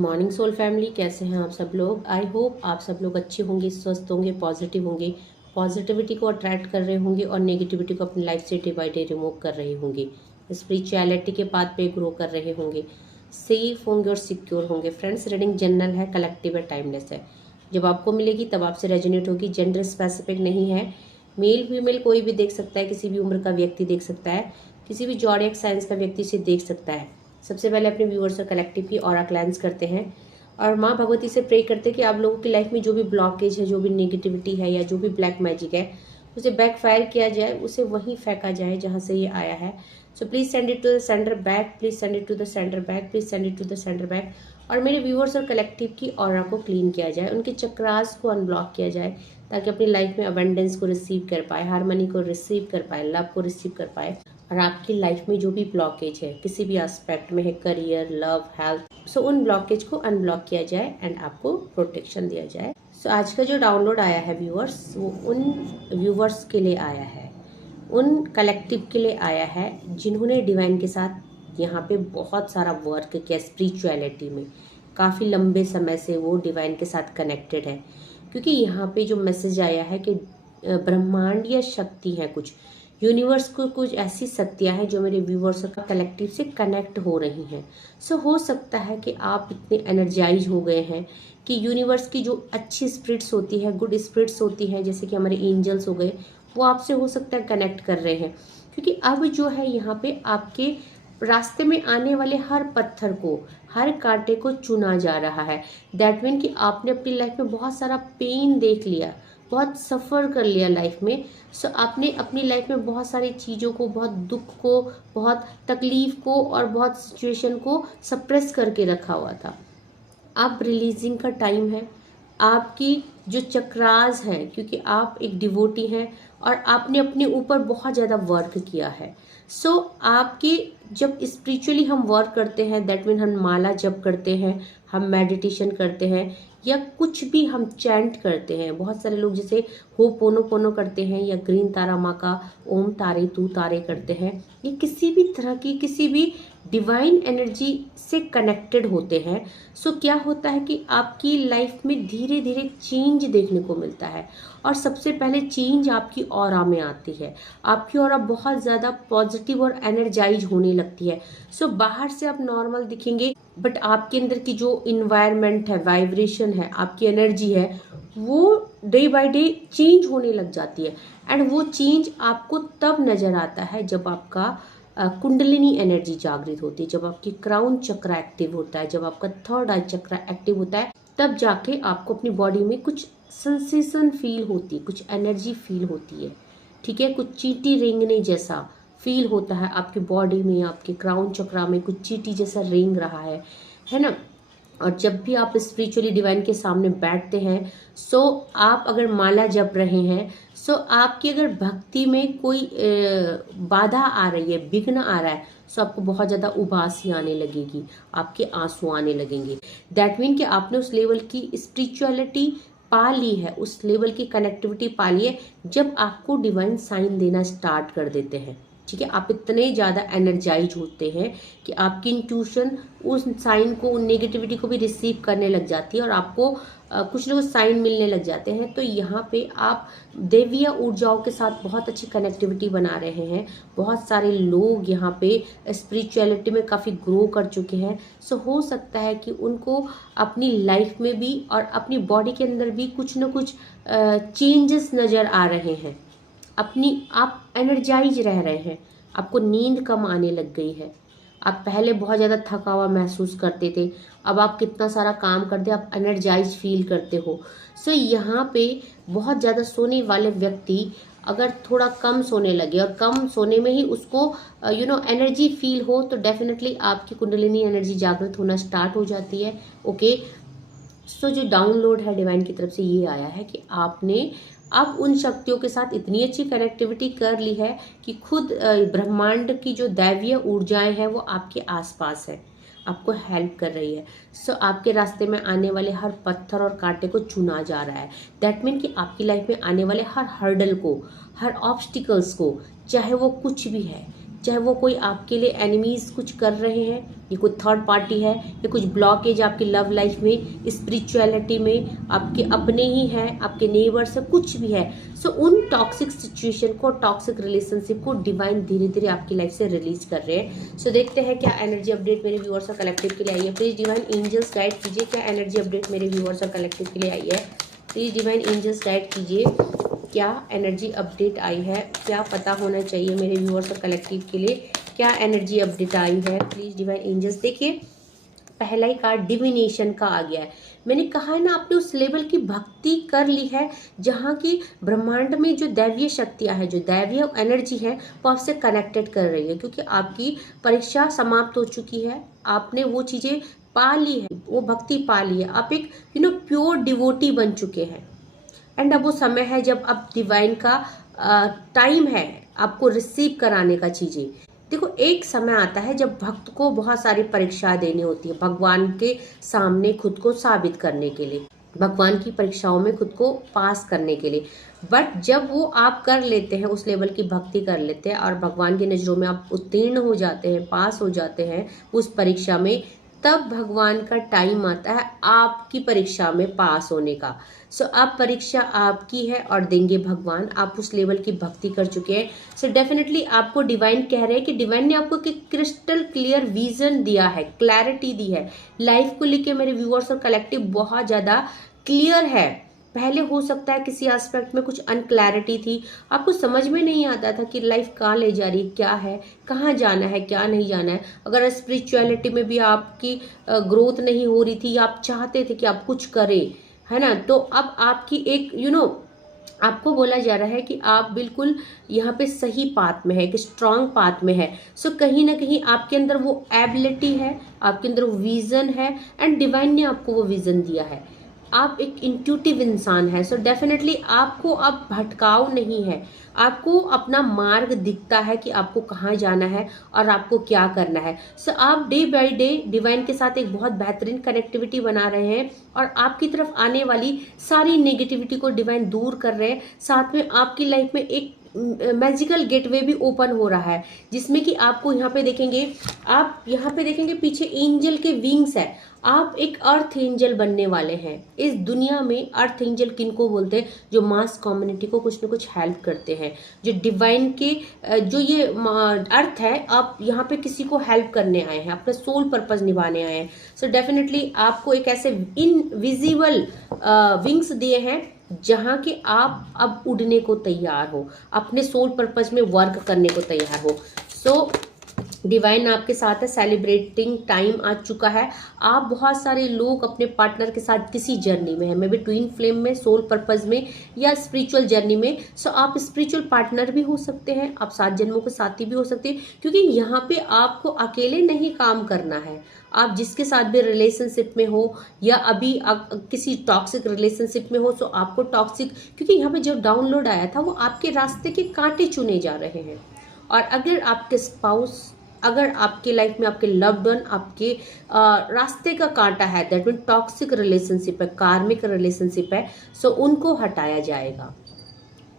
Morning soul family, कैसे हैं आप सब लोग। आई होप आप सब लोग अच्छे होंगे, स्वस्थ होंगे, पॉजिटिव होंगे, पॉजिटिविटी को अट्रैक्ट कर रहे होंगे और नेगेटिविटी को अपनी लाइफ से डे बाई डे रिमूव कर रहे होंगे, स्पिरिचुअलिटी के पाथ पे ग्रो कर रहे होंगे, सेफ होंगे और सिक्योर होंगे। फ्रेंड्स, रीडिंग जनरल है, कलेक्टिव है, टाइमलेस है। जब आपको मिलेगी तब आपसे रेजोनेट होगी। जेंडर स्पेसिफिक नहीं है, मेल फीमेल कोई भी देख सकता है, किसी भी उम्र का व्यक्ति देख सकता है, किसी भी जॉडियक साइंस का व्यक्ति इसे देख सकता है। सबसे पहले अपने व्यूअर्स और कलेक्टिव की ऑरा क्लेंस करते हैं और माँ भगवती से प्रे करते हैं कि आप लोगों की लाइफ में जो भी ब्लॉकेज है, जो भी नेगेटिविटी है या जो भी ब्लैक मैजिक है, उसे बैकफायर किया जाए, उसे वहीं फेंका जाए जहाँ से ये आया है। So please send it to the centre back, please send it to the centre back, please send it to the centre back. और मेरे व्यूअर्स और कलेक्टिव की ऑरा को क्लीन किया जाए, उनके चक्रास को अनब्लॉक किया जाए, ताकि अपनी लाइफ में अबंडेंस को रिसीव कर पाए, हार्मनी को रिसीव कर पाए, लव को रिसीव कर पाए। और आपकी लाइफ में जो भी ब्लॉकेज है, किसी भी एस्पेक्ट में है, करियर, लव, हेल्थ, सो उन ब्लॉकेज को अनब्लॉक किया जाए एंड आपको प्रोटेक्शन दिया जाए। सो आज का जो डाउनलोड आया है व्यूअर्स, वो उन व्यूअर्स के लिए आया है, उन कलेक्टिव के लिए आया है जिन्होंने डिवाइन के साथ यहाँ पे बहुत सारा वर्क किया स्पिरिचुअलिटी में। काफ़ी लंबे समय से वो डिवाइन के साथ कनेक्टेड है, क्योंकि यहाँ पे जो मैसेज आया है कि ब्रह्मांड या शक्ति है, कुछ यूनिवर्स को कुछ ऐसी शक्तियाँ हैं जो मेरे व्यूवर्स और कलेक्टिव से कनेक्ट हो रही हैं। सो हो सकता है कि आप इतने एनर्जाइज हो गए हैं कि यूनिवर्स की जो अच्छी स्पिरिट्स होती है, गुड स्पिरिट्स होती हैं, जैसे कि हमारे एंजल्स हो गए, वो आपसे हो सकता है कनेक्ट कर रहे हैं। क्योंकि अब जो है यहाँ पे आपके रास्ते में आने वाले हर पत्थर को, हर कांटे को चुना जा रहा है। दैट मीन कि आपने अपनी लाइफ में बहुत सारा पेन देख लिया, बहुत सफ़र कर लिया लाइफ में। सो आपने अपनी लाइफ में बहुत सारी चीज़ों को, बहुत दुख को, बहुत तकलीफ को और बहुत सिचुएशन को सप्रेस करके रखा हुआ था। अब रिलीजिंग का टाइम है। आपकी जो चक्रास हैं, क्योंकि आप एक डिवोटी हैं और आपने अपने ऊपर बहुत ज़्यादा वर्क किया है। सो आपके जब स्पिरिचुअली हम वर्क करते हैं, दैट मीन हम माला जप करते हैं, हम मेडिटेशन करते हैं, या कुछ भी हम चैंट करते हैं। बहुत सारे लोग जैसे हो पोनो पोनो करते हैं, या ग्रीन तारा माँ का ओम तारे तू तारे करते हैं, ये किसी भी तरह की किसी भी डिवाइन एनर्जी से कनेक्टेड होते हैं। सो क्या होता है कि आपकी लाइफ में धीरे धीरे चेंज देखने को मिलता है। और सबसे पहले चेंज आपकी ऑरा में आती है। आपकी ऑरा बहुत ज़्यादा पॉजिटिव और एनर्जाइज होने लगती है। सो बाहर से आप नॉर्मल दिखेंगे, बट आपके अंदर की जो इन्वायरमेंट है, वाइब्रेशन है, आपकी एनर्जी है, वो डे बाय डे चेंज होने लग जाती है। एंड वो चेंज आपको तब नज़र आता है जब आपका कुंडलिनी एनर्जी जागृत होती है, जब आपकी क्राउन चक्र एक्टिव होता है, जब आपका थर्ड आई चक्र एक्टिव होता है, तब जाके आपको अपनी बॉडी में कुछ सेंसेशन फील होती है, कुछ एनर्जी फील होती है। ठीक है, कुछ चींटी रेंगने जैसा फील होता है आपकी बॉडी में, आपके क्राउन चक्रा में कुछ चींटी जैसा रेंग रहा है ना। और जब भी आप स्पिरिचुअली डिवाइन के सामने बैठते हैं, सो आप अगर माला जप रहे हैं, सो आपकी अगर भक्ति में कोई बाधा आ रही है, विघ्न आ रहा है, सो आपको बहुत ज़्यादा उबासी आने लगेगी, आपके आंसू आने लगेंगे। दैट मीन कि आपने उस लेवल की स्पिरिचुअलिटी पा ली है, उस लेवल की कनेक्टिविटी पा ली है जब आपको डिवाइन साइन देना स्टार्ट कर देते हैं। ठीक है, आप इतने ज़्यादा एनर्जाइज होते हैं कि आपकी इंट्यूशन उस साइन को, उन नेगेटिविटी को भी रिसीव करने लग जाती है और आपको कुछ ना कुछ साइन मिलने लग जाते हैं। तो यहाँ पे आप दैवीय ऊर्जाओं के साथ बहुत अच्छी कनेक्टिविटी बना रहे हैं। बहुत सारे लोग यहाँ पे स्पिरिचुअलिटी में काफ़ी ग्रो कर चुके हैं। सो हो सकता है कि उनको अपनी लाइफ में भी और अपनी बॉडी के अंदर भी कुछ ना कुछ चेंजेस नज़र आ रहे हैं। आप एनर्जाइज रह रहे हैं, आपको नींद कम आने लग गई है। आप पहले बहुत ज़्यादा थका हुआ महसूस करते थे, अब आप कितना सारा काम करते, आप एनर्जाइज फील करते हो। सो यहाँ पे बहुत ज़्यादा सोने वाले व्यक्ति अगर थोड़ा कम सोने लगे और कम सोने में ही उसको एनर्जी फील हो, तो डेफिनेटली आपकी कुंडलिनी एनर्जी जागृत होना स्टार्ट हो जाती है। ओके, सो जो डाउनलोड है डिवाइन की तरफ से ये आया है कि आपने अब उन शक्तियों के साथ इतनी अच्छी कनेक्टिविटी कर ली है कि खुद ब्रह्मांड की जो दैवीय ऊर्जाएं हैं वो आपके आसपास है, आपको हेल्प कर रही है। सो आपके रास्ते में आने वाले हर पत्थर और कांटे को चुना जा रहा है। दैट मीन कि आपकी लाइफ में आने वाले हर हर्डल को, हर ऑब्स्टिकल्स को, चाहे वो कुछ भी है, चाहे वो कोई आपके लिए एनिमीज कुछ कर रहे हैं, ये कोई थर्ड पार्टी है, या कुछ ब्लॉकेज आपकी लव लाइफ में, स्पिरिचुअलिटी में, आपके अपने ही हैं, आपके नेबर्स है, कुछ भी है। सो उन टॉक्सिक सिचुएशन को, टॉक्सिक रिलेशनशिप को डिवाइन धीरे धीरे आपकी लाइफ से रिलीज कर रहे हैं। सो देखते हैं क्या एनर्जी अपडेट मेरे व्यूअर्स और कलेक्टिव के लिए आई है। प्लीज डिवाइन एंजल्स गाइड कीजिए, क्या एनर्जी अपडेट मेरे व्यूअर्स और कलेक्टिव के लिए आई है। प्लीज डिवाइन एंजल्स गाइड कीजिए, क्या एनर्जी अपडेट आई है, क्या पता होना चाहिए मेरे व्यूअर्स और कलेक्टिव के लिए, क्या एनर्जी अपडेट आई है। Please divine angels. देखिए पहला ही कार्ड डिविनेशन का आ गया है। मैंने कहा है ना, आपने उस लेवल की भक्ति कर ली है जहाँ की ब्रह्मांड में जो दैवीय शक्तियाँ है, जो दैवीय एनर्जी है, वो आपसे कनेक्टेड कर रही है, क्योंकि आपकी परीक्षा समाप्त हो चुकी है, आपने वो चीज़ें पा ली है, वो भक्ति पा ली है, आप एक प्योर डिवोटी बन चुके हैं। एंड अब वो समय है जब अब डिवाइन का टाइम है आपको रिसीव कराने का चीज़ें। देखो एक समय आता है जब भक्त को बहुत सारी परीक्षा देनी होती है भगवान के सामने खुद को साबित करने के लिए, भगवान की परीक्षाओं में खुद को पास करने के लिए। बट जब वो आप कर लेते हैं, उस लेवल की भक्ति कर लेते हैं और भगवान की नज़रों में आप उत्तीर्ण हो जाते हैं, पास हो जाते हैं उस परीक्षा में, तब भगवान का टाइम आता है आपकी परीक्षा में पास होने का। सो अब परीक्षा आपकी है और देंगे भगवान। आप उस लेवल की भक्ति कर चुके हैं। सो डेफिनेटली आपको डिवाइन कह रहे हैं कि डिवाइन ने आपको एक क्रिस्टल क्लियर विजन दिया है, क्लैरिटी दी है लाइफ को लेके। मेरे व्यूअर्स और कलेक्टिव बहुत ज़्यादा क्लियर है। पहले हो सकता है किसी एस्पेक्ट में कुछ अनक्लैरिटी थी, आपको समझ में नहीं आता था कि लाइफ कहाँ ले जा रही, क्या है, कहाँ जाना है, क्या नहीं जाना है। अगर स्पिरिचुअलिटी में भी आपकी ग्रोथ नहीं हो रही थी या आप चाहते थे कि आप कुछ करें, है ना, तो अब आपकी एक आपको बोला जा रहा है कि आप बिल्कुल यहाँ पे सही पाथ में है, एक स्ट्रांग पाथ में है। सो कहीं ना कहीं आपके अंदर वो एबिलिटी है, आपके अंदर वो विजन है एंड डिवाइन ने आपको वो विजन दिया है। आप एक इंट्यूटिव इंसान है। सो डेफिनेटली आपको अब भटकाव नहीं है, आपको अपना मार्ग दिखता है कि आपको कहाँ जाना है और आपको क्या करना है। सो आप डे बाय डे डिवाइन के साथ एक बहुत बेहतरीन कनेक्टिविटी बना रहे हैं और आपकी तरफ आने वाली सारी नेगेटिविटी को डिवाइन दूर कर रहे हैं। साथ में आपकी लाइफ में एक मैजिकल गेटवे भी ओपन हो रहा है, जिसमें कि आपको यहाँ पे देखेंगे, आप यहाँ पे देखेंगे पीछे एंजल के विंग्स है। आप एक अर्थ एंजल बनने वाले हैं इस दुनिया में। अर्थ एंजल किनको बोलते हैं? जो मास कम्युनिटी को कुछ न कुछ हेल्प करते हैं, जो डिवाइन के जो ये अर्थ है, आप यहाँ पे किसी को हेल्प करने आए हैं, अपना सोल पर्पस निभाने आए हैं। सो डेफिनेटली आपको एक ऐसे इनविजिबल विंग्स दिए हैं जहाँ के आप अब उड़ने को तैयार हो, अपने सोल पर्पस में वर्क करने को तैयार हो। सो डिवाइन आपके साथ है, सेलिब्रेटिंग टाइम आ चुका है। आप बहुत सारे लोग अपने पार्टनर के साथ किसी जर्नी में है, मे बी ट्विन फ्लेम में, सोल पर्पस में या स्पिरिचुअल जर्नी में। सो आप स्पिरिचुअल पार्टनर भी हो सकते हैं, आप 7 जन्मों के साथी भी हो सकते हैं, क्योंकि यहाँ पे आपको अकेले नहीं काम करना है। आप जिसके साथ भी रिलेशनशिप में हो या अभी किसी टॉक्सिक रिलेशनशिप में हो, सो आपको टॉक्सिक, क्योंकि यहाँ पे जो डाउनलोड आया था वो आपके रास्ते के कांटे चुने जा रहे हैं। और अगर आपके स्पाउस, अगर आपके लाइफ में आपके लव्ड वन आपके रास्ते का कांटा है, दैट मीन टॉक्सिक रिलेशनशिप है, कार्मिक रिलेशनशिप है, सो उनको हटाया जाएगा।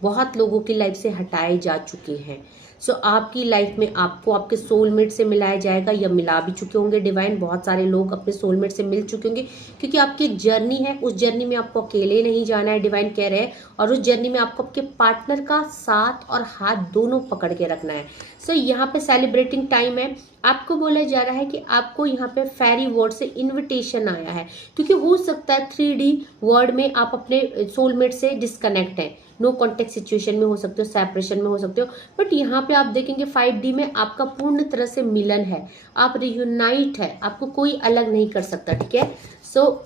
बहुत लोगों की लाइफ से हटाए जा चुके हैं। सो आपकी लाइफ में आपको आपके सोलमेट से मिलाया जाएगा या मिला भी चुके होंगे डिवाइन। बहुत सारे लोग अपने सोलमेट से मिल चुके होंगे, क्योंकि आपकी एक जर्नी है, उस जर्नी में आपको अकेले नहीं जाना है, डिवाइन कह रहे हैं। और उस जर्नी में आपको आपके पार्टनर का साथ और हाथ दोनों पकड़ के रखना है। सो यहाँ पे सेलिब्रेटिंग टाइम है। आपको बोला जा रहा है कि आपको यहाँ पे फेरी वर्ड से इनविटेशन आया है, क्योंकि हो सकता है 3D वर्ड में आप अपने सोलमेट से डिस्कनेक्ट हैं, नो कॉन्टेक्ट सिचुएशन में हो सकते हो, सेपरेशन में हो सकते हो। बट यहाँ पे आप देखेंगे 5D में आपका पूर्ण तरह से मिलन है, आप रियूनाइट है, आपको कोई अलग नहीं कर सकता। ठीक है। सो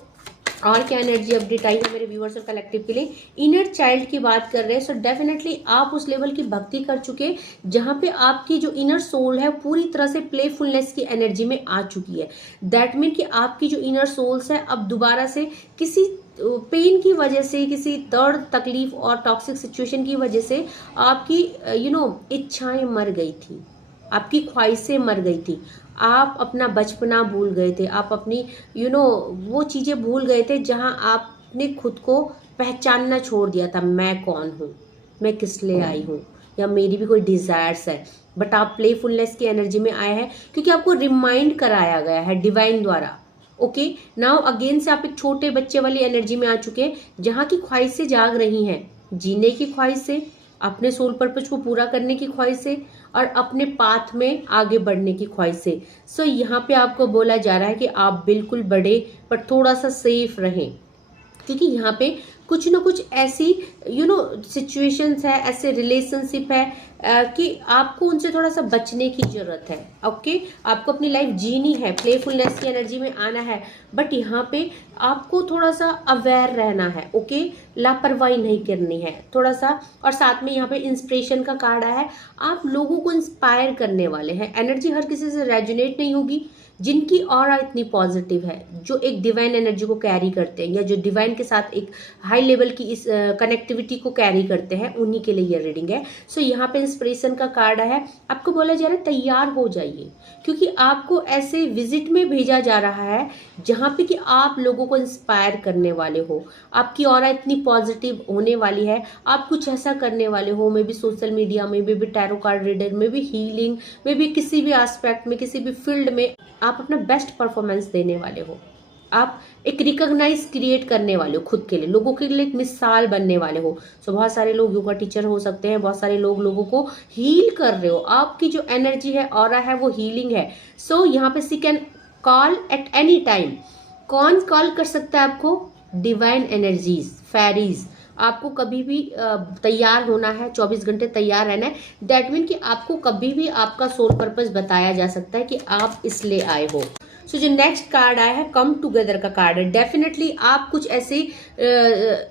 और क्या एनर्जी अपडेट आई है मेरे व्यूअर्स और कलेक्टिव के लिए? इनर चाइल्ड की बात कर रहे हैं। सो डेफिनेटली आप उस लेवल की भक्ति कर चुके जहां पे आपकी जो इनर सोल है पूरी तरह से प्लेफुलनेस की एनर्जी में आ चुकी है। दैट मीन कि आपकी जो इनर सोल्स है अब दोबारा से किसी पेन की वजह से, किसी दर्द, तकलीफ और टॉक्सिक सिचुएशन की वजह से आपकी इच्छाएं मर गई थी, आपकी ख्वाहिशें मर गई थी, आप अपना बचपना भूल गए थे, आप अपनी वो चीज़ें भूल गए थे जहां आपने खुद को पहचानना छोड़ दिया था। मैं कौन हूँ, मैं किस लिए आई हूँ, या मेरी भी कोई डिजायर्स है, बट आप प्लेफुलनेस की एनर्जी में आए हैं क्योंकि आपको रिमाइंड कराया गया है डिवाइन द्वारा। ओके, नाउ अगेन से आप एक छोटे बच्चे वाली एनर्जी में आ चुके हैं, जहां की ख्वाहिशें जाग रही हैं, जीने की ख्वाहिशें, अपने सोल पर्पज को पूरा करने की ख्वाहिशें और अपने पाथ में आगे बढ़ने की ख्वाहिशें। सो यहाँ पे आपको बोला जा रहा है कि आप बिल्कुल बढ़े, पर थोड़ा सा सेफ रहें, क्योंकि यहाँ पे कुछ ना कुछ ऐसी सिचुएशंस है, ऐसे रिलेशनशिप है कि आपको उनसे थोड़ा सा बचने की जरूरत है। ओके, आपको अपनी लाइफ जीनी है, प्लेफुलनेस की एनर्जी में आना है, बट यहाँ पे आपको थोड़ा सा अवेयर रहना है। ओके, लापरवाही नहीं करनी है थोड़ा सा। और साथ में यहाँ पे इंस्पिरेशन का कार्ड आया है, आप लोगों को इंस्पायर करने वाले हैं। एनर्जी हर किसी से रेजोनेट नहीं होगी, जिनकी ऑरा इतनी पॉजिटिव है, जो एक डिवाइन एनर्जी को कैरी करते हैं या जो डिवाइन के साथ एक हाई लेवल की इस कनेक्टिविटी को कैरी करते हैं, उन्हीं के लिए ये रीडिंग है। सो यहाँ पे इंस्पिरेशन का कार्ड है, आपको बोला जा रहा है तैयार हो जाइए, क्योंकि आपको ऐसे विजिट में भेजा जा रहा है जहाँ पे कि आप लोगों को इंस्पायर करने वाले हो। आपकी ऑरा इतनी पॉजिटिव होने वाली है, आप कुछ ऐसा करने वाले हो, मे बी सोशल मीडिया में, may be tarot card reader में भी, हीलिंग में भी, किसी भी एस्पेक्ट में, किसी भी फील्ड में आप अपना बेस्ट परफॉर्मेंस देने वाले हो। आप एक रिकॉग्नाइज क्रिएट करने वाले हो खुद के लिए, लोगों के लिए एक मिसाल बनने वाले हो। सो बहुत सारे लोग योगा टीचर हो सकते हैं, बहुत सारे लोगों को हील कर रहे हो। आपकी जो एनर्जी है, ऑरा है, वो हीलिंग है। सो यहाँ पे she can call at any time. कौन कॉल कर सकता है आपको? Divine energies, fairies. आपको कभी भी तैयार होना है, 24 घंटे तैयार रहना है। दैट मीन कि आपको कभी भी आपका सोल पर्पस बताया जा सकता है कि आप इसलिए आए हो। सो जो नेक्स्ट कार्ड आया है, कम टुगेदर का कार्ड है। डेफिनेटली आप कुछ ऐसे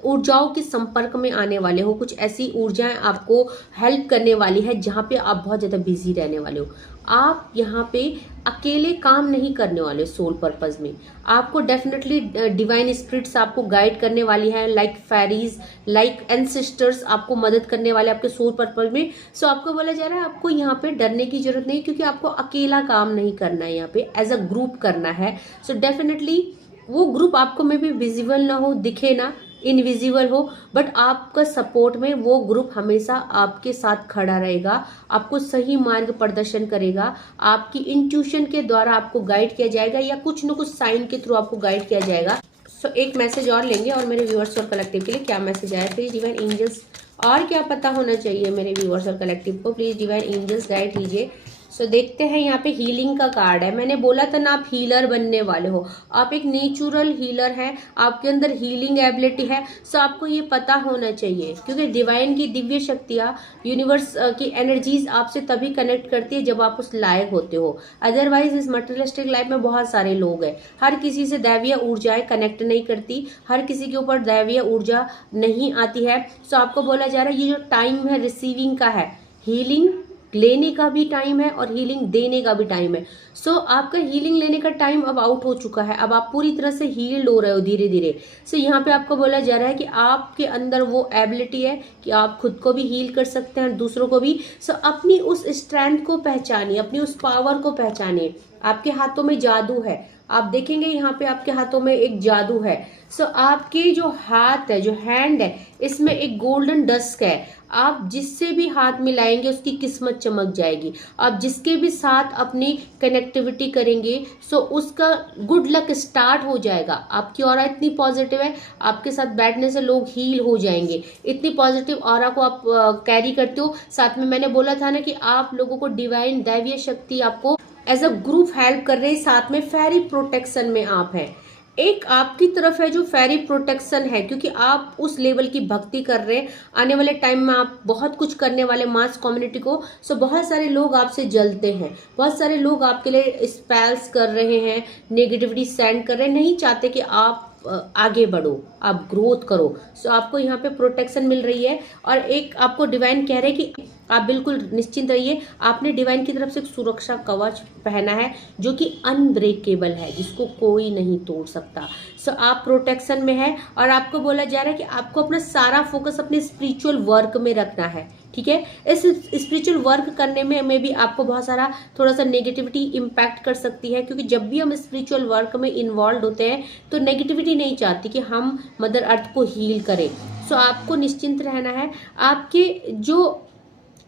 ऊर्जाओं के संपर्क में आने वाले हो, कुछ ऐसी ऊर्जाएं आपको हेल्प करने वाली है जहां पे आप बहुत ज्यादा बिजी रहने वाले हो। आप यहाँ पे अकेले काम नहीं करने वाले सोल पर्पस में। आपको डेफिनेटली डिवाइन स्पिरिट्स आपको गाइड करने वाली है, लाइक फेरीज, लाइक एंसेस्टर्स आपको मदद करने वाले आपके सोल पर्पस में। सो आपको बोला जा रहा है आपको यहाँ पे डरने की जरूरत नहीं, क्योंकि आपको अकेला काम नहीं करना है, यहाँ पे एज अ ग्रुप करना है। सो डेफिनेटली वो ग्रुप आपको में भी विजिबल ना हो, दिखे ना, इनविजिबल हो, बट आपका सपोर्ट में वो ग्रुप हमेशा आपके साथ खड़ा रहेगा, आपको सही मार्ग प्रदर्शन करेगा, आपकी इंट्यूशन के द्वारा आपको गाइड किया जाएगा या कुछ न कुछ साइन के थ्रू आपको गाइड किया जाएगा। सो एक मैसेज और लेंगे और मेरे व्यूअर्स और कलेक्टिव के लिए क्या मैसेज आया प्लीज डिवाइन एंजल्स, और क्या पता होना चाहिए मेरे व्यूअर्स और कलेक्टिव को, प्लीज डिवाइन एंजल्स गाइड कीजिए। सो देखते हैं, यहाँ पे हीलिंग का कार्ड है। मैंने बोला था ना, आप हीलर बनने वाले हो, आप एक नेचुरल हीलर हैं, आपके अंदर हीलिंग एबिलिटी है। सो आपको ये पता होना चाहिए, क्योंकि डिवाइन की दिव्य शक्तियाँ, यूनिवर्स की एनर्जीज आपसे तभी कनेक्ट करती है जब आप उस लायक होते हो। अदरवाइज इस मटेरियलिस्टिक लाइफ में बहुत सारे लोग हैं, हर किसी से दैवीय ऊर्जाएं कनेक्ट नहीं करती, हर किसी के ऊपर दैवीय ऊर्जा नहीं आती है। सो आपको बोला जा रहा है ये जो टाइम है रिसीविंग का है, हीलिंग लेने का भी टाइम है और हीलिंग देने का भी टाइम है। सो आपका हीलिंग लेने का टाइम अब आउट हो चुका है, अब आप पूरी तरह से हील्ड हो रहे हो धीरे धीरे। सो यहाँ पे आपको बोला जा रहा है कि आपके अंदर वो एबिलिटी है कि आप खुद को भी हील कर सकते हैं और दूसरों को भी। सो अपनी उस स्ट्रेंथ को पहचानिए, अपनी उस पावर को पहचानिए। आपके हाथों में जादू है, आप देखेंगे यहाँ पे आपके हाथों में एक जादू है। सो आपके जो हाथ है, जो हैंड है, इसमें एक गोल्डन डस्क है। आप जिससे भी हाथ मिलाएंगे उसकी किस्मत चमक जाएगी। आप जिसके भी साथ अपनी कनेक्टिविटी करेंगे सो उसका गुड लक स्टार्ट हो जाएगा। आपकी ऑरा इतनी पॉजिटिव है, आपके साथ बैठने से लोग हील हो जाएंगे। इतनी पॉजिटिव ऑरा को आप कैरी करते हो। साथ में मैंने बोला था ना कि आप लोगों को डिवाइन दैवीय शक्ति आपको एज अ ग्रुप हेल्प कर रही है, साथ में फेरी प्रोटेक्शन में आप हैं। एक आपकी तरफ है जो फेरी प्रोटेक्शन है, क्योंकि आप उस लेवल की भक्ति कर रहे हैं। आने वाले टाइम में आप बहुत कुछ करने वाले मास कम्युनिटी को। सो बहुत सारे लोग आपसे जलते हैं, बहुत सारे लोग आपके लिए स्पेल्स कर रहे हैं, नेगेटिविटी सेंड कर रहे हैं, नहीं चाहते कि आप आगे बढ़ो, आप ग्रोथ करो। सो आपको यहाँ पे प्रोटेक्शन मिल रही है। और एक आपको डिवाइन कह रहे हैं कि आप बिल्कुल निश्चिंत रहिए, आपने डिवाइन की तरफ से एक सुरक्षा कवच पहना है जो कि अनब्रेकेबल है, जिसको कोई नहीं तोड़ सकता। सो आप प्रोटेक्शन में है और आपको बोला जा रहा है कि आपको अपना सारा फोकस अपने स्पिरिचुअल वर्क में रखना है। ठीक है, इस स्पिरिचुअल वर्क करने में भी आपको बहुत सारा थोड़ा सा नेगेटिविटी इम्पैक्ट कर सकती है, क्योंकि जब भी हम स्पिरिचुअल वर्क में इन्वॉल्व होते हैं तो नेगेटिविटी नहीं चाहती कि हम मदर अर्थ को हील करें। सो आपको निश्चिंत रहना है। आपके जो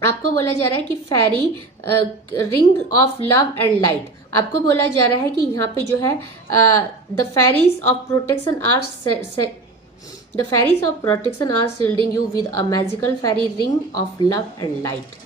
आपको बोला जा रहा है कि fairy ring of love and light. आपको बोला जा रहा है कि यहाँ पे जो है the fairies of protection are the fairies of protection are shielding you with a magical fairy ring of love and light.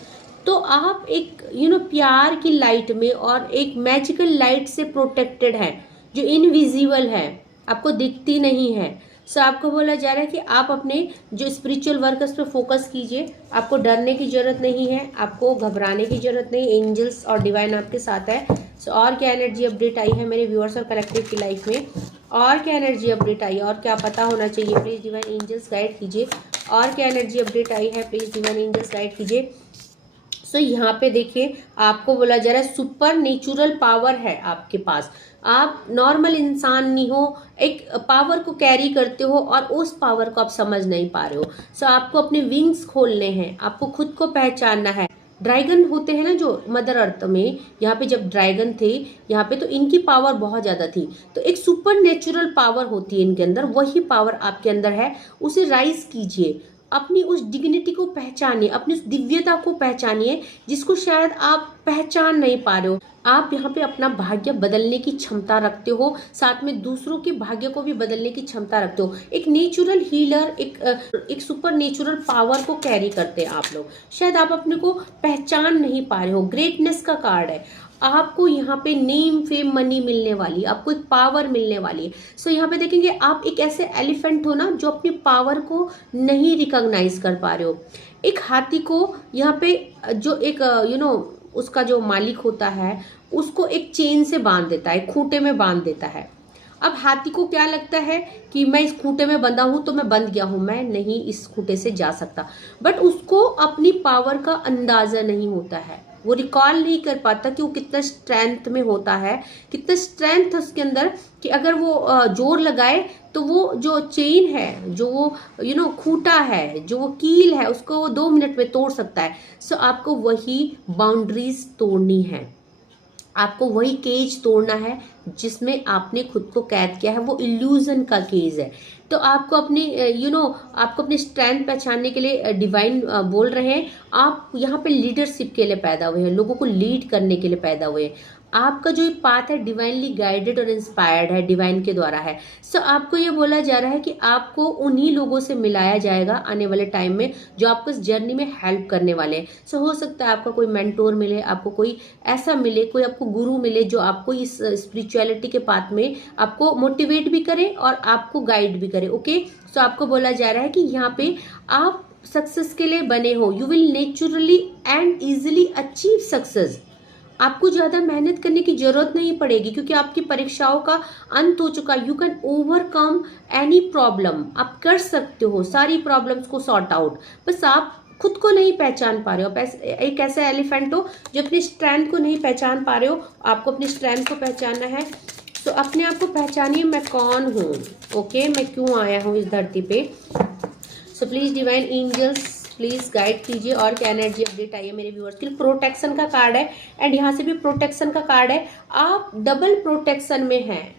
तो आप एक प्यार की लाइट में और एक मैजिकल लाइट से प्रोटेक्टेड हैं, जो इनविजिबल है, आपको दिखती नहीं है। सो आपको बोला जा रहा है कि आप अपने जो स्पिरिचुअल वर्क उस पर फोकस कीजिए। आपको डरने की जरूरत नहीं है, आपको घबराने की जरूरत नहीं। एंजल्स और डिवाइन आपके साथ है। सो और क्या एनर्जी अपडेट आई है मेरे व्यूअर्स और कलेक्टिव की लाइफ में, और क्या एनर्जी अपडेट आई है और क्या पता होना चाहिए, प्लीज डिवाइन एंजल्स गाइड कीजिए। और क्या एनर्जी अपडेट आई है, प्लीज डिवाइन एंजल्स गाइड कीजिए। सो यहाँ पे देखिए, आपको बोला जा रहा है सुपर नेचुरल पावर है आपके पास। आप नॉर्मल इंसान नहीं हो, एक पावर को कैरी करते हो और उस पावर को आप समझ नहीं पा रहे हो। सो आपको अपने विंग्स खोलने हैं, आपको खुद को पहचानना है। ड्रैगन होते हैं ना जो मदर अर्थ में, यहाँ पे जब ड्रैगन थे यहाँ पे, तो इनकी पावर बहुत ज्यादा थी। तो एक सुपर नेचुरल पावर होती है इनके अंदर, वही पावर आपके अंदर है। उसे राइज कीजिए, अपनी उस डिग्निटी को पहचानिए, अपनी उस दिव्यता को पहचानिए जिसको शायद आप पहचान नहीं पा रहे हो। आप यहाँ पे अपना भाग्य बदलने की क्षमता रखते हो, साथ में दूसरों के भाग्य को भी बदलने की क्षमता रखते हो। एक नेचुरल हीलर, एक सुपर नेचुरल पावर को कैरी करते हैं आप लोग। शायद आप अपने को पहचान नहीं पा रहे हो। ग्रेटनेस का कार्ड है। आपको यहाँ पे नेम फेम मनी मिलने वाली, आपको एक पावर मिलने वाली है। सो यहाँ पे देखेंगे आप एक ऐसे एलिफेंट हो ना जो अपनी पावर को नहीं रिकॉग्नाइज कर पा रहे हो। एक हाथी को यहाँ पे जो एक उसका जो मालिक होता है उसको एक चेन से बांध देता है, खूंटे में बांध देता है। अब हाथी को क्या लगता है कि मैं इस खूंटे में बंधा हूं तो मैं बंध गया हूं, मैं नहीं इस खूंटे से जा सकता। बट उसको अपनी पावर का अंदाजा नहीं होता है, वो रिकॉल नहीं कर पाता कि वो कितना स्ट्रेंथ में होता है, कितना स्ट्रेंथ उसके अंदर कि अगर वो जोर लगाए तो वो जो चेन है, जो वो खूंटा है, जो वो कील है, उसको वो 2 मिनट में तोड़ सकता है। सो आपको वही बाउंड्रीज तोड़नी है, आपको वही केज तोड़ना है जिसमें आपने खुद को कैद किया है। वो इल्यूजन का केज है। तो आपको अपनी आपको अपनी स्ट्रेंथ पहचानने के लिए डिवाइन बोल रहे हैं। आप यहाँ पे लीडरशिप के लिए पैदा हुए हैं, लोगों को लीड करने के लिए पैदा हुए हैं। आपका जो पाथ है डिवाइनली गाइडेड और इंस्पायर्ड है, डिवाइन के द्वारा है। सो आपको ये बोला जा रहा है कि आपको उन्हीं लोगों से मिलाया जाएगा आने वाले टाइम में जो आपको इस जर्नी में हेल्प करने वाले हैं। सो हो सकता है आपका कोई मेंटोर मिले, आपको कोई ऐसा मिले, कोई आपको गुरु मिले जो आपको इस स्पिरिचुअलिटी के पाथ में आपको मोटिवेट भी करे और आपको गाइड भी करे। ओके, सो आपको बोला जा रहा है कि यहाँ पे आप सक्सेस के लिए बने हो। You will naturally and easily achieve success. आपको ज्यादा मेहनत करने की जरूरत नहीं पड़ेगी क्योंकि आपकी परीक्षाओं का अंत हो चुका। You can overcome any problem. आप कर सकते हो सारी प्रॉब्लम्स को सॉर्ट आउट। बस आप खुद को नहीं पहचान पा रहे हो। एक ऐसा एलिफेंट हो जो अपनी स्ट्रेंथ को नहीं पहचान पा रहे हो। आपको अपनी स्ट्रेंथ को पहचानना है। तो अपने आप को पहचानिए, मैं कौन हूँ, ओके, मैं क्यों आया हूँ इस धरती पे। So please divine angels please guide कीजिए और क्या एनर्जी अपडेट आई है मेरे व्यूअर्स के लिए। प्रोटेक्शन का कार्ड है एंड यहाँ से भी प्रोटेक्शन का कार्ड है। आप डबल प्रोटेक्शन में हैं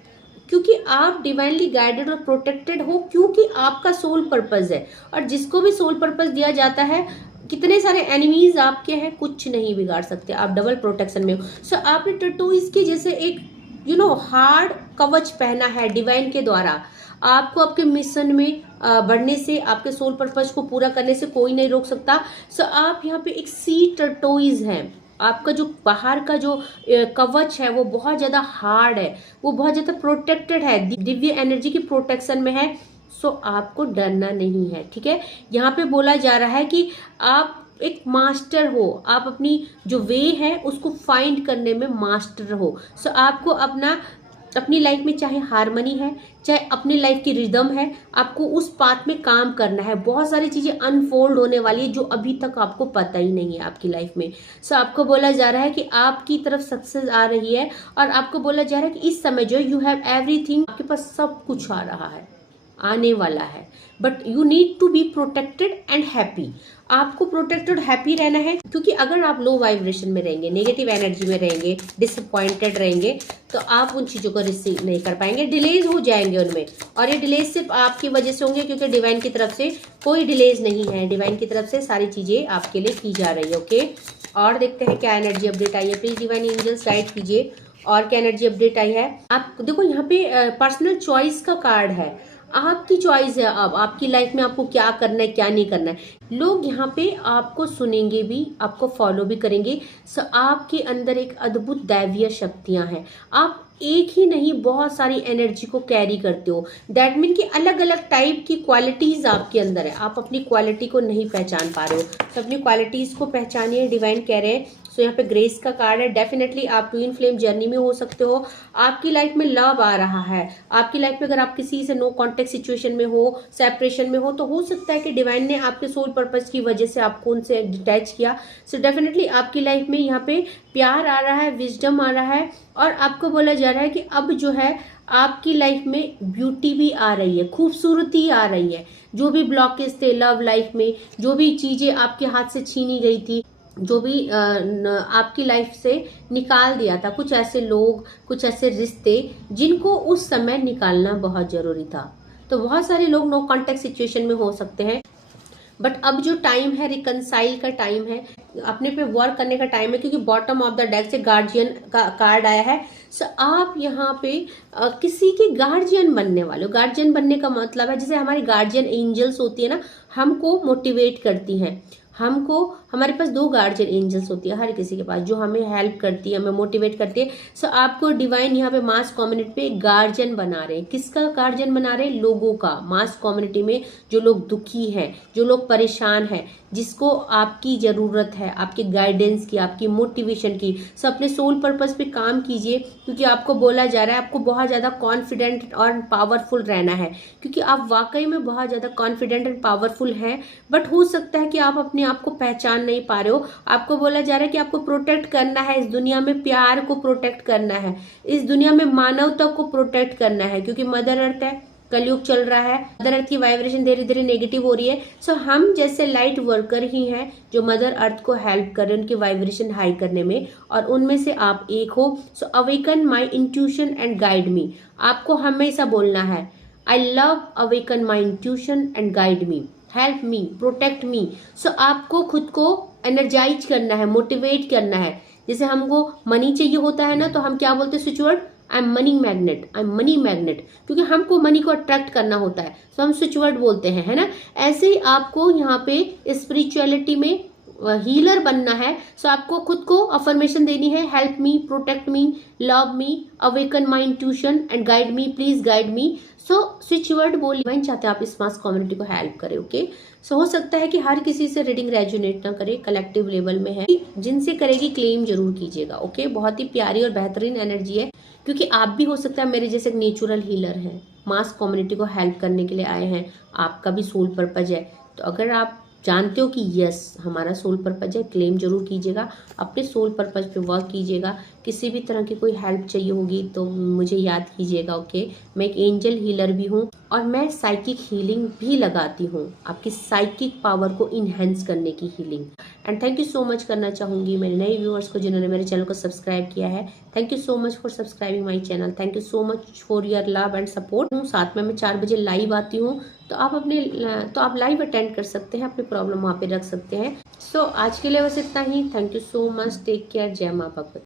क्योंकि आप डिवाइनली गाइडेड और प्रोटेक्टेड हो, क्योंकि आपका सोल पर्पस है। और जिसको भी सोल पर्पस दिया जाता है, कितने सारे एनिमीज आपके हैं, कुछ नहीं बिगाड़ सकते। आप डबल प्रोटेक्शन में हो। सो आपने टटोइज के जैसे एक हार्ड कवच पहना है डिवाइन के द्वारा। आपको आपके मिशन में बढ़ने से, आपके सोल पर्पस को पूरा करने से कोई नहीं रोक सकता। सो आप यहाँ पे एक सी टर्टोइज हैं। आपका जो बाहर का जो कवच है वो बहुत ज्यादा हार्ड है, वो बहुत ज्यादा प्रोटेक्टेड है, दिव्य एनर्जी की प्रोटेक्शन में है। सो आपको डरना नहीं है, ठीक है। यहाँ पे बोला जा रहा है कि आप एक मास्टर हो, आप अपनी जो वे है उसको फाइंड करने में मास्टर हो। सो आपको अपनी लाइफ में चाहे हारमनी है, चाहे अपनी लाइफ की रिदम है, आपको उस पाथ में काम करना है। बहुत सारी चीजें अनफोल्ड होने वाली है जो अभी तक आपको पता ही नहीं है आपकी लाइफ में। सो आपको बोला जा रहा है कि आपकी तरफ सक्सेस आ रही है और आपको बोला जा रहा है कि इस समय जो यू हैव एवरीथिंग, आपके पास सब कुछ आ रहा है, आने वाला है, but you need to be protected and happy. आपको प्रोटेक्टेड हैप्पी रहना है, क्योंकि अगर आप लो वाइब्रेशन में रहेंगे, नेगेटिव एनर्जी में रहेंगे, डिसअपॉइंटेड रहेंगे, तो आप उन चीज़ों को रिसीव नहीं कर पाएंगे, डिलेज हो जाएंगे उनमें। और ये डिलेज सिर्फ आपकी वजह से होंगे, क्योंकि डिवाइन की तरफ से कोई डिलेज नहीं है, डिवाइन की तरफ से सारी चीज़ें आपके लिए की जा रही है। ओके, और देखते हैं क्या एनर्जी अपडेट आई है। प्लीज डिवाइन एंजल्स गाइड कीजिए और क्या एनर्जी अपडेट आई है। आप देखो यहाँ पे पर्सनल चॉइस का कार्ड है, आपकी चॉइस है अब आपकी लाइफ में आपको क्या करना है क्या नहीं करना है। लोग यहाँ पे आपको सुनेंगे भी, आपको फॉलो भी करेंगे। आपके अंदर एक अद्भुत दैवीय शक्तियां हैं, आप एक ही नहीं बहुत सारी एनर्जी को कैरी करते हो। दैट मीन कि अलग अलग टाइप की क्वालिटीज आपके अंदर है, आप अपनी क्वालिटी को नहीं पहचान पा रहे हो, तो अपनी क्वालिटीज को पहचानिए, डिवाइन कह रहे हैं। सो यहाँ पे ग्रेस का कार्ड है, डेफिनेटली आप ट्विन फ्लेम जर्नी में हो सकते हो। आपकी लाइफ में लव आ रहा है, आपकी लाइफ में अगर आप किसी से नो कॉन्टेक्ट सिचुएशन में हो, सेपरेशन में हो, तो हो सकता है कि डिवाइन ने आपके सोल पर्पस की वजह से आपको उनसे डिटैच किया। सो डेफिनेटली आपकी लाइफ में यहाँ पे प्यार आ रहा है, विजडम आ रहा है, और आपको बोला जा रहा है कि अब जो है आपकी लाइफ में ब्यूटी भी आ रही है, खूबसूरती आ रही है। जो भी ब्लॉकेज थे लव लाइफ में, जो भी चीजें आपके हाथ से छीनी गई थी, जो भी आपकी लाइफ से निकाल दिया था, कुछ ऐसे लोग, कुछ ऐसे रिश्ते जिनको उस समय निकालना बहुत जरूरी था। तो बहुत सारे लोग नो कॉन्टेक्ट सिचुएशन में हो सकते हैं, बट अब जो टाइम है रिकनसाइल का टाइम है, अपने पे वर्क करने का टाइम है, क्योंकि बॉटम ऑफ द डेक से गार्जियन का कार्ड आया है। सो आप यहाँ पे किसी के गार्जियन बनने वाले हो। गार्जियन बनने का मतलब है, जैसे हमारी गार्जियन एंजल्स होती है ना, हमको मोटिवेट करती हैं, हमको, हमारे पास 2 गार्जियन एंजल्स होती है हर किसी के पास, जो हमें हेल्प करती है, हमें मोटिवेट करती है। सो आपको डिवाइन यहाँ पे मास कम्युनिटी पे गार्जियन बना रहे हैं। किसका गार्जियन बना रहे हैं? लोगों का। मास कम्युनिटी में जो लोग दुखी हैं, जो लोग परेशान हैं, जिसको आपकी जरूरत है, आपके गाइडेंस की, आपकी मोटिवेशन की। सो अपने सोल पर्पस पे काम कीजिए, क्योंकि आपको बोला जा रहा है आपको बहुत ज्यादा कॉन्फिडेंट और पावरफुल रहना है, क्योंकि आप वाकई में बहुत ज्यादा कॉन्फिडेंट एंड पावरफुल हैं। बट हो सकता है कि आप अपने आप को पहचान नहीं पा रहे हो। आपको बोला जा रहा है कि आपको प्रोटेक्ट करना है, इस दुनिया में प्यार को प्रोटेक्ट करना है, इस दुनिया में मानवता को प्रोटेक्ट करना है, क्योंकि मदर अर्थ है, कलयुग चल रहा है, मदर अर्थ की वाइब्रेशन धीरे धीरे नेगेटिव हो रही है। सो हम जैसे लाइट वर्कर ही हैं जो मदर अर्थ को हेल्प कर रहे हैं उनकी वाइब्रेशन हाई करने में, और उनमें से आप एक हो। So awaken my intuition and guide me. आपको हमेशा बोलना है, I love awaken my intuition and guide me, help me, protect me. So आपको खुद को एनर्जाइज करना है, मोटिवेट करना है। जैसे हमको मनी चाहिए होता है ना, तो हम क्या बोलते हैं? Switch word, I am money magnet, I am money magnet, क्योंकि हमको मनी को अट्रैक्ट करना होता है, तो हम स्विच वर्ड बोलते हैं, है ना। ऐसे ही आपको यहाँ पे स्पिरिचुअलिटी में हीलर बनना है। सो आपको खुद को अफर्मेशन देनी है, help me, protect me, love me, awaken my intuition and guide me, please guide me. So switch word बोलिए। मैं चाहते हैं आप इस मास कम्युनिटी को हेल्प करें। ओके, सो हो सकता है कि हर किसी से रीडिंग रेजोनेट ना करे, कलेक्टिव लेवल में है, जिनसे करेगी क्लेम जरूर कीजिएगा। ओके, बहुत ही प्यारी और बेहतरीन एनर्जी है, क्योंकि आप भी हो सकता है मेरे जैसे नेचुरल हीलर हैं, मास कम्युनिटी को हेल्प करने के लिए आए हैं, आपका भी सोल पर्पज है। तो अगर आप जानते हो कि यस हमारा सोल पर्पज है, क्लेम जरूर कीजिएगा, अपने सोल पर्पज पे वर्क कीजिएगा। किसी भी तरह की कोई हेल्प चाहिए होगी तो मुझे याद कीजिएगा। ओके, मैं एक एंजल हीलर भी हूँ और मैं साइकिक हीलिंग भी लगाती हूँ, आपकी साइकिक पावर को इनहेंस करने की healing. And thank you so much करना चाहूंगी मेरे नए व्यूअर्स को जिन्होंने मेरे चैनल को सब्सक्राइब किया है। Thank you so much for subscribing my channel, thank you so much for your love and support. साथ में मैं 4 बजे लाइव आती हूँ, तो आप लाइव अटेंड कर सकते हैं, अपनी प्रॉब्लम वहाँ पे रख सकते हैं। सो आज के लिए बस इतना ही। Thank you so much, take care, जय माँ भगवती।